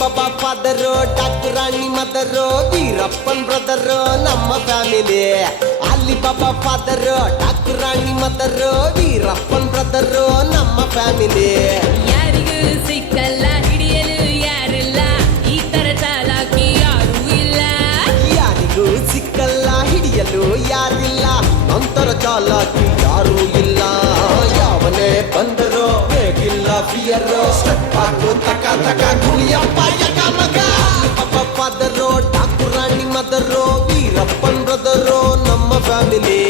ಬಾಬಾ ಫಾದರೋ ಠಾಕುರಾಣಿ ಮದರೋ ವೀರಪ್ಪನ್ ಬ್ರದರೋ ನಮ್ಮ ಫ್ಯಾಮಿಲಿ. ಅಲ್ಲಿ ಬಾಬಾ ಫಾದರೋ ಠಾಕುರಾಣಿ ಮದರೋ ವೀರಪ್ಪನ್ ಬ್ರದರೋ ನಮ್ಮ ಫ್ಯಾಮಿಲಿ. ಯಾರಿಗೂ ಸಿಕ್ಕಲ್ಲ ಹಿಡಿಯಲು ಯಾರಿಲ್ಲ, ಈ ತರ ಚಾಲಾಕಿ ಯಾರೂ ಇಲ್ಲ. ಯಾರಿಗೂ ಸಿಕ್ಕಲ್ಲ ಹಿಡಿಯಲು ಯಾರಿಲ್ಲ, ನಂತರ ಚಾಲಾಕಿ ಯಾರೂ ಇಲ್ಲ. ಯಾವನೇ ಬಂದರೋ ಬೇಕಿಲ್ಲ ಫಿಯರೋ, ಸ್ಟೆಪ್ ಹಾಕು ತಕ ತಕ ಕುಣಿಯಪ್ಪ ಯಗ ಮಗ. ಬಾಬಾ ಫಾದರೋ ಠಾಕುರಾಣಿ ಮದರೋ ವೀರಪ್ಪನ್ ಬ್ರದರೋ ನಮ್ಮ ಫ್ಯಾಮಿಲಿ.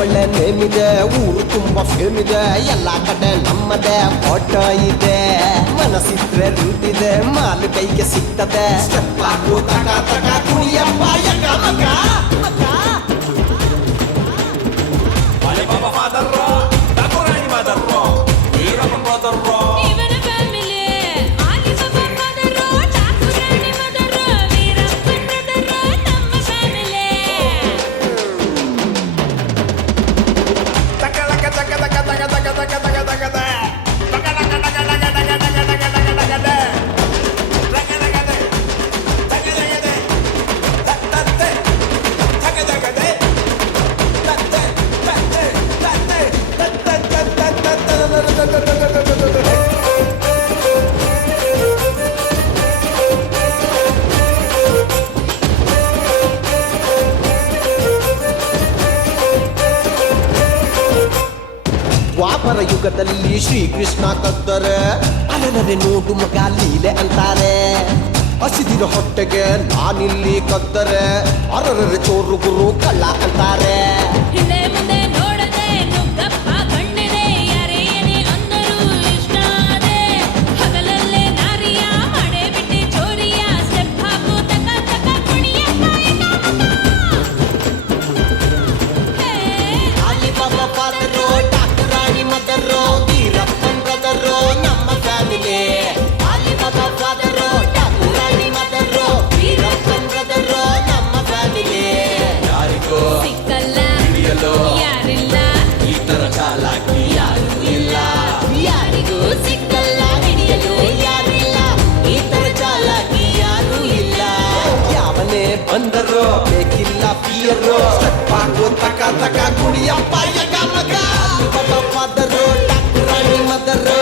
ಒಳ್ಳೆ ನೇಮಿದೆ, ಊರು ತುಂಬಾ ಫೇಮಿದೆ, ಎಲ್ಲ ಕಡೆ ನಮ್ಮದೇ ಫೋಟೋ ಇದೆ. ಮನಸ್ಸಿದ್ರೆ ರೂಟಿದೆ, ಮಾಲು ಕೈಗೆ ಸಿಗ್ತದೆ. ಸ್ಟೆಪ್ ಹಾಕು ತಕ ತಕ ಕುಣಿಯಪ್ಪ ಯಗ ಮಗ. ಬಾಬಾ ಫಾದರ್ರೋ ಠಾಕುರಾಣಿ ಮದರ್ರೋ ವೀರಪ್ಪನ್ ಬ್ರದರ್ರೋ ಇವನ ಫ್ಯಾಮಿಲಿ. ಆಲಿ ಬಾಬಾ ಫಾದರೋ ಠಾಕುರಾಣಿ ಮದರೋ ವೀರಪ್ಪನ್ ಬ್ರದರೋ ನಮ್ಮ ಫ್ಯಾಮಿಲಿ. ದ್ವಾಪರ ಯುಗದಲ್ಲಿ ಶ್ರೀಕೃಷ್ಣ ಕದ್ದರೆ ಅಲೆದರೆ ನೋಡು ಮಗ ಲೀಲೆ ಅಂತಾರೆ. ಹಸಿದಿನ ಹೊಟ್ಟೆಗೆ ನಾನಿಲ್ಲಿ ಕದ್ದರೆ ಅರರರೆ ಚೋರು ಗುರು ಕಳ್ಳ ಅಂತಾರೆ. ಹಿಂದೆ ಮುಂದೆ ನೋಡದೆ ನುಗ್ಗಪ್ಪ ಕಣ್ಣಿದೆ, ಯಾರೇ ಏನೇ ಅಂದರು ಇಷ್ಟ ಅದೇ. ಹಗಲಲ್ಲೇ ನಾರಿಯ ಮಡೆ ಬಿಟ್ಟಿ ಚೋರಿಯ, ಸ್ಟೆಪ್ ಹಾಕು ತಕ ತಕ ಕುಣಿಯಪ್ಪ ಯಗ ಮಗ. ಅಲ್ಲಿ ಬಾಬಾ ಫಾದರೋ ಠಾಕುರಾಣಿ ಮದರೋ ವೀರಪ್ಪನ್ ಬ್ರದರೋ ನಮ್ಮ ಫ್ಯಾಮಿಲಿ. ಅಲ್ಲಿ ಬಾಬಾ ಫಾದರೋ ಠಾಕುರಾಣಿ ಮದರೋ ವೀರಪ್ಪನ್ ಬ್ರದರೋ ನಮ್ಮ ಫ್ಯಾಮಿಲಿ. ಯಾರಿಗೋ ಸಿಕ್ಕಲ್ಲ ಹಿಡಿಯಲು ಯಾರಿಲ್ಲ, ಈ ತರ ಚಾಲಾಕಿ ಯಾರೂ ಇಲ್ಲ. ಯಾರಿಗೂ ಸಿಕ್ಕಲ್ಲ ಹಿಡಿಯಲು ಯಾರಿಲ್ಲ, ಈ ತರ ಚಾಲಾಕಿ ಯಾರೂ ಇಲ್ಲ. ಯಾವನೇ ಬಂದರೋ ಬೇಕಿಲ್ಲ ಫಿಯರೋ, ಸ್ಟೆಪ್ ಹಾಕು ತಕ ತಕ ಕುಣಿಯಪ್ಪ ಯಗ ಮಗ. ಬಾಬಾ ಫಾದರೋ ಠಾಕುರಾಣಿ ಮದರೋ